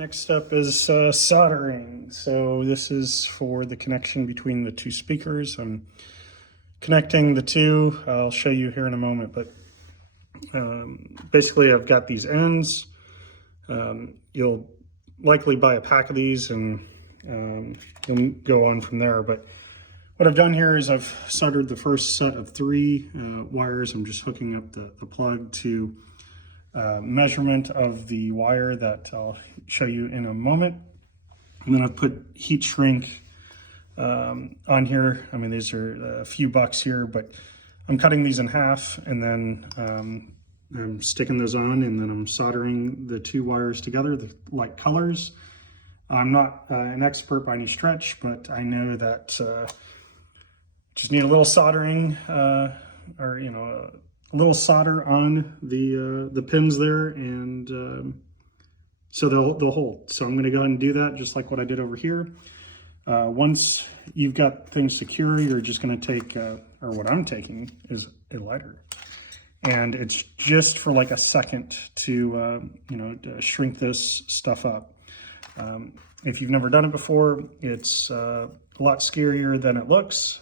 Next up is soldering. So this is for the connection between the two speakers. I'm connecting the two. I'll show you here in a moment, but basically I've got these ends. You'll likely buy a pack of these and you'll go on from there. But what I've done here is I've soldered the first set of three wires. I'm just hooking up the plug to measurement of the wire that I'll show you in a moment. And then I've put heat shrink on here. I mean, these are a few bucks here, but I'm cutting these in half and then I'm sticking those on, and then I'm soldering the two wires together, the like colors. I'm not an expert by any stretch, but I know that just need a little soldering or, you know, a little solder on the pins there, and so they'll hold. So I'm going to go ahead and do that just like what I did over here. Once you've got things secure, you're just going to take, or what I'm taking is a lighter. And it's just for like a second to, you know, to shrink this stuff up. If you've never done it before, it's a lot scarier than it looks.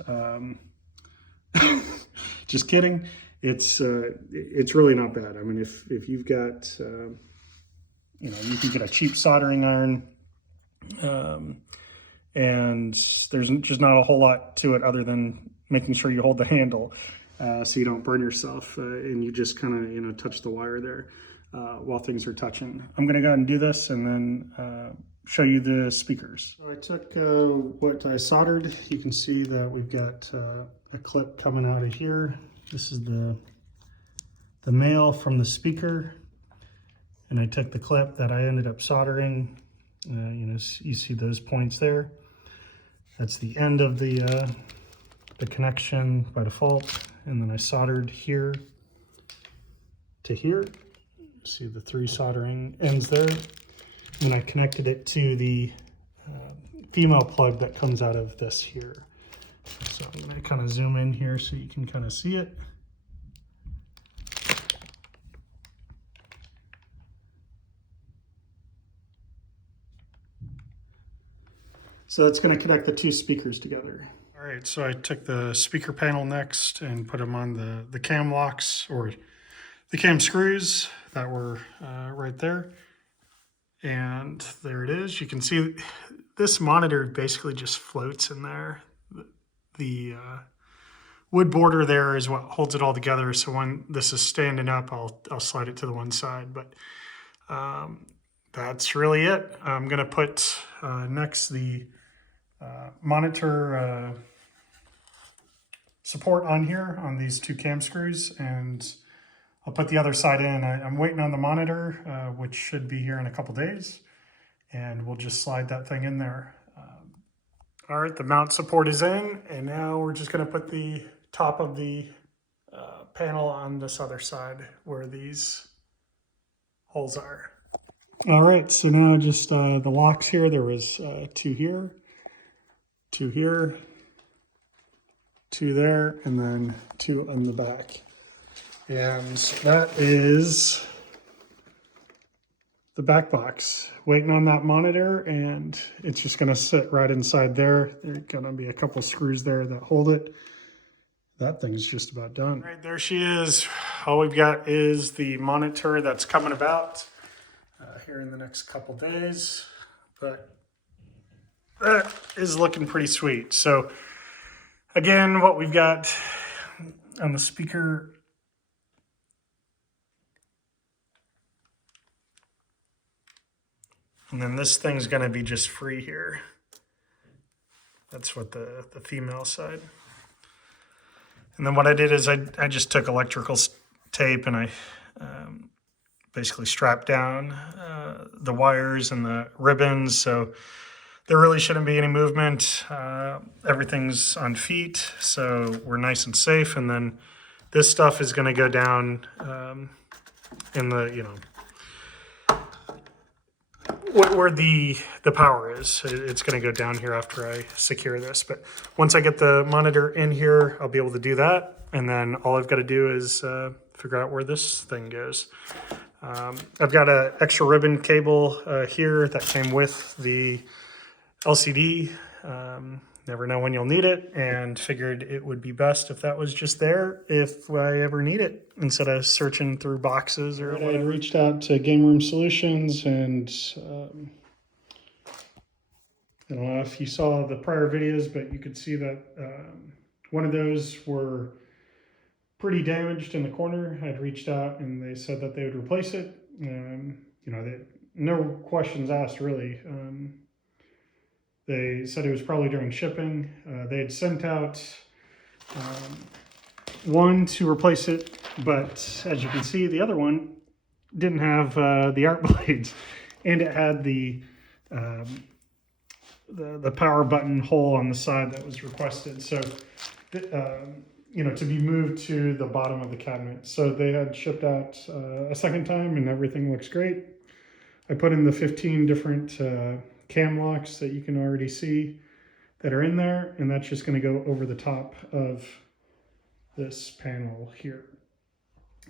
Just kidding. It's really not bad. I mean, if you've got, you know, you can get a cheap soldering iron, and there's just not a whole lot to it other than making sure you hold the handle so you don't burn yourself, and you just kind of, you know, touch the wire there while things are touching. I'm gonna go ahead and do this and then show you the speakers. So I took what I soldered. You can see that we've got a clip coming out of here. This is the male from the speaker, and I took the clip that I ended up soldering. You know, you see those points there. That's the end of the connection by default, and then I soldered here to here. See the three soldering ends there, and I connected it to the female plug that comes out of this here. So I'm going to kind of zoom in here so you can kind of see it. So that's going to connect the two speakers together. All right, so I took the speaker panel next and put them on the cam locks, or the cam screws that were right there. And there it is. You can see this monitor basically just floats in there. The wood border there is what holds it all together. So when this is standing up, I'll slide it to the one side. But that's really it. I'm going to put next the monitor support on here on these two cam screws, and I'll put the other side in. I'm waiting on the monitor, which should be here in a couple days, and we'll just slide that thing in there. All right, the mount support is in, and now we're just going to put the top of the panel on this other side where these holes are. All right, so now just the locks here. There was two here, two here, two there, and then two on the back. And that is the back box. Waiting on that monitor, and it's just going to sit right inside there. There's going to be a couple screws there that hold it. That thing is just about done. All right, there she is. All we've got is the monitor that's coming about here in the next couple days, but that is looking pretty sweet. So again, what we've got on the speaker, and then this thing's going to be just free here. That's what the female side. And then what I did is I just took electrical tape and I basically strapped down the wires and the ribbons. So there really shouldn't be any movement. Everything's on feet, so we're nice and safe. And then this stuff is going to go down in the, you know, where the power is. It's going to go down here after I secure this. But once I get the monitor in here, I'll be able to do that. And then all I've got to do is figure out where this thing goes. I've got an extra ribbon cable here that came with the LCD. Never know when you'll need it, and figured it would be best if that was just there if I ever need it, instead of searching through boxes or whatever. I reached out to Game Room Solutions, and I don't know if you saw the prior videos, but you could see that one of those were pretty damaged in the corner. I'd reached out and they said that they would replace it. No questions asked, really. They said it was probably during shipping. They had sent out one to replace it, but as you can see, the other one didn't have the art blades, and it had the power button hole on the side that was requested. So, to be moved to the bottom of the cabinet. So they had shipped out a second time, and everything looks great. I put in the 15 different cam locks that you can already see that are in there, and that's just going to go over the top of this panel here.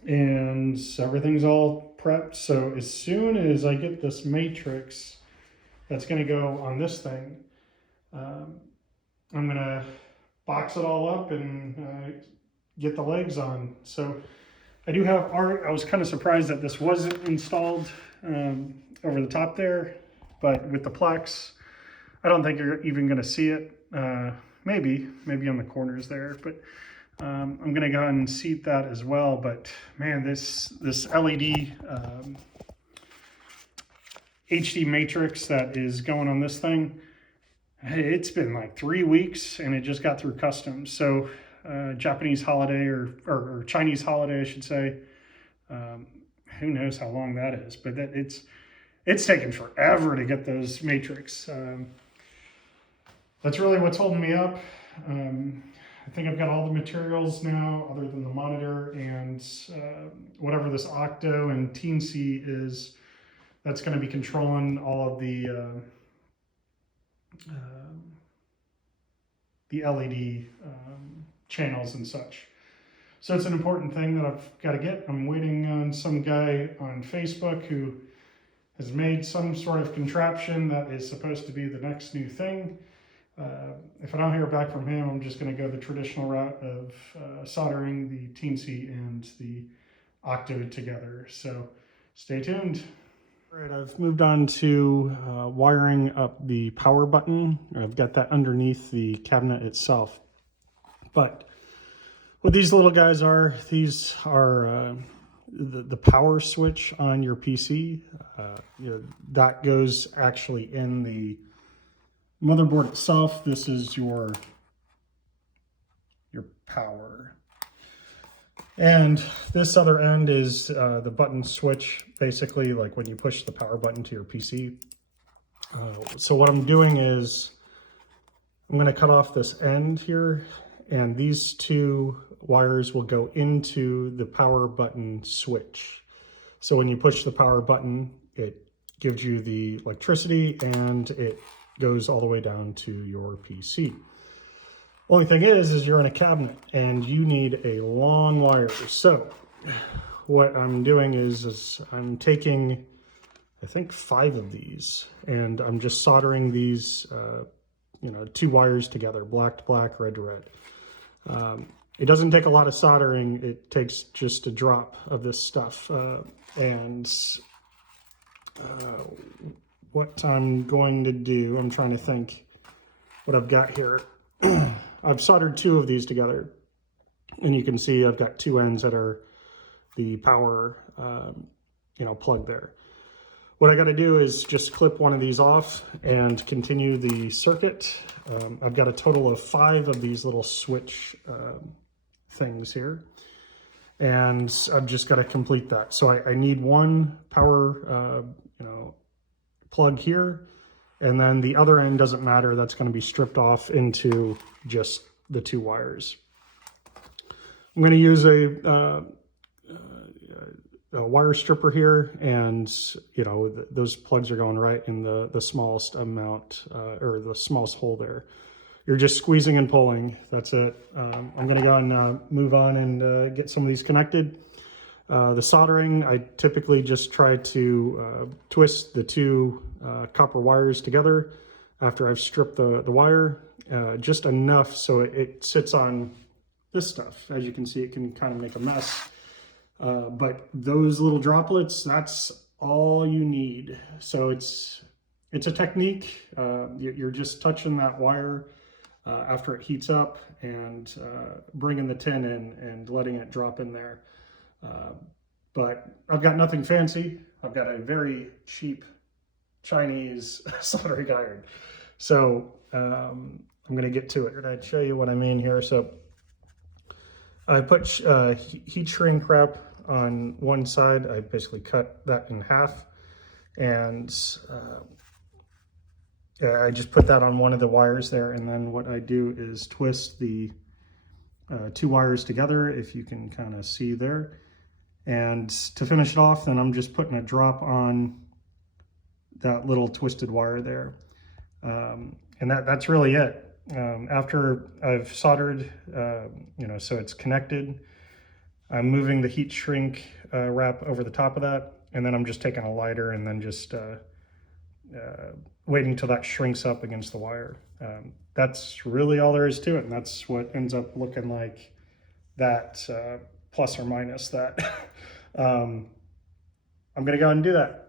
And everything's all prepped. So as soon as I get this matrix that's going to go on this thing, I'm going to box it all up and get the legs on. So I do have art. I was kind of surprised that this wasn't installed over the top there, but with the Plex, I don't think you're even going to see it. Maybe on the corners there, but I'm going to go ahead and seat that as well. But man, this LED HD matrix that is going on this thing, it's been like 3 weeks and it just got through customs. So Japanese holiday or Chinese holiday, I should say. Who knows how long that is, but it's taken forever to get those matrix. That's really what's holding me up. I think I've got all the materials now other than the monitor and whatever this Octo and Teensy is, that's going to be controlling all of the LED channels and such. So it's an important thing that I've got to get. I'm waiting on some guy on Facebook who has made some sort of contraption that is supposed to be the next new thing. If I don't hear back from him, I'm just going to go the traditional route of soldering the Teensy and the Octo together. So stay tuned. All right, I've moved on to wiring up the power button. I've got that underneath the cabinet itself. But what these little guys are, these are the power switch on your PC. That goes actually in the motherboard itself. This is your power. And this other end is the button switch, basically like when you push the power button to your PC. So what I'm doing is I'm going to cut off this end here, and these two wires will go into the power button switch. So when you push the power button, it gives you the electricity and it goes all the way down to your PC. Only thing is you're in a cabinet and you need a long wire. So what I'm doing is I'm taking, I think 5 of these, and I'm just soldering these, 2 wires together, black to black, red to red. It doesn't take a lot of soldering. It takes just a drop of this stuff. What I'm going to do, I'm trying to think what I've got here. I've soldered 2 of these together, and you can see I've got 2 ends that are the power, plug there. What I got to do is just clip one of these off and continue the circuit. I've got a total of 5 of these little switch things here, and I've just got to complete that. So I need one power, plug here, and then the other end doesn't matter. That's going to be stripped off into just the 2 wires. I'm going to use a wire stripper here, and those plugs are going right in the smallest amount or the smallest hole there. You're just squeezing and pulling. That's it. I'm going to go and move on and get some of these connected. The soldering, I typically just try to twist the two copper wires together after I've stripped the wire, just enough so it sits on this stuff. As you can see, it can kind of make a mess. But those little droplets, that's all you need. So it's a technique. You're just touching that wire after it heats up and bringing the tin in and letting it drop in there. But I've got nothing fancy. I've got a very cheap Chinese soldering iron. So I'm going to get to it. I'd show you what I mean here. So I put heat shrink wrap on one side. I basically cut that in half, and I just put that on one of the wires there. And then what I do is twist the two wires together, if you can kind of see there. And to finish it off, then I'm just putting a drop on that little twisted wire there. And that's really it. After I've soldered, so it's connected, I'm moving the heat shrink wrap over the top of that, and then I'm just taking a lighter and then just waiting till that shrinks up against the wire. That's really all there is to it, and that's what ends up looking like that, plus or minus that. I'm gonna go and do that.